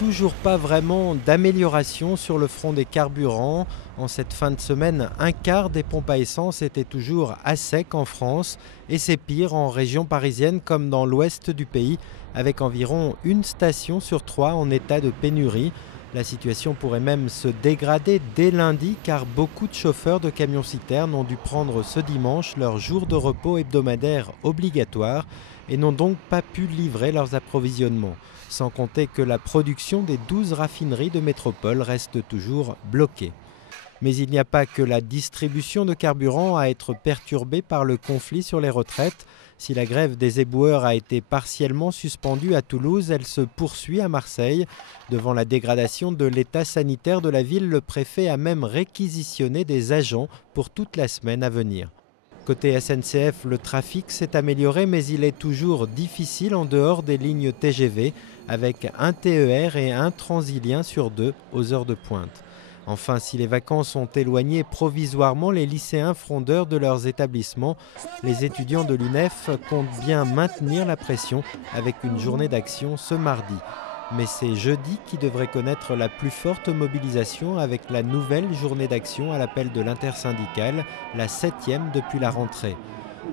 toujours pas vraiment d'amélioration sur le front des carburants. En cette fin de semaine, un quart des pompes à essence étaient toujours à sec en France et c'est pire en région parisienne comme dans l'ouest du pays, avec environ une station sur 3 en état de pénurie. La situation pourrait même se dégrader dès lundi car beaucoup de chauffeurs de camions-citernes ont dû prendre ce dimanche leur jour de repos hebdomadaire obligatoire et n'ont donc pas pu livrer leurs approvisionnements. Sans compter que la production des 12 raffineries de métropole reste toujours bloquée. Mais il n'y a pas que la distribution de carburant à être perturbée par le conflit sur les retraites. Si la grève des éboueurs a été partiellement suspendue à Toulouse, elle se poursuit à Marseille. Devant la dégradation de l'état sanitaire de la ville, le préfet a même réquisitionné des agents pour toute la semaine à venir. Côté SNCF, le trafic s'est amélioré, mais il est toujours difficile en dehors des lignes TGV, avec un TER et un Transilien sur 2 aux heures de pointe. Enfin, si les vacances ont éloigné provisoirement les lycéens frondeurs de leurs établissements, les étudiants de l'UNEF comptent bien maintenir la pression avec une journée d'action ce mardi. Mais c'est jeudi qui devrait connaître la plus forte mobilisation avec la nouvelle journée d'action à l'appel de l'intersyndicale, la 7e depuis la rentrée.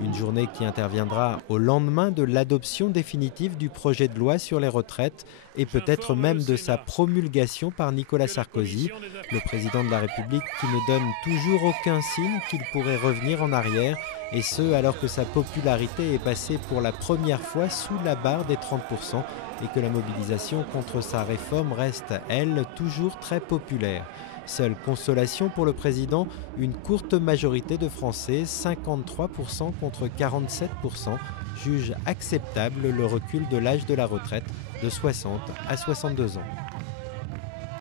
Une journée qui interviendra au lendemain de l'adoption définitive du projet de loi sur les retraites et peut-être même de sa promulgation par Nicolas Sarkozy, le président de la République qui ne donne toujours aucun signe qu'il pourrait revenir en arrière, et ce alors que sa popularité est passée pour la première fois sous la barre des 30% et que la mobilisation contre sa réforme reste, elle, toujours très populaire. Seule consolation pour le président, une courte majorité de Français, 53% contre 47%, jugent acceptable le recul de l'âge de la retraite de 60 à 62 ans.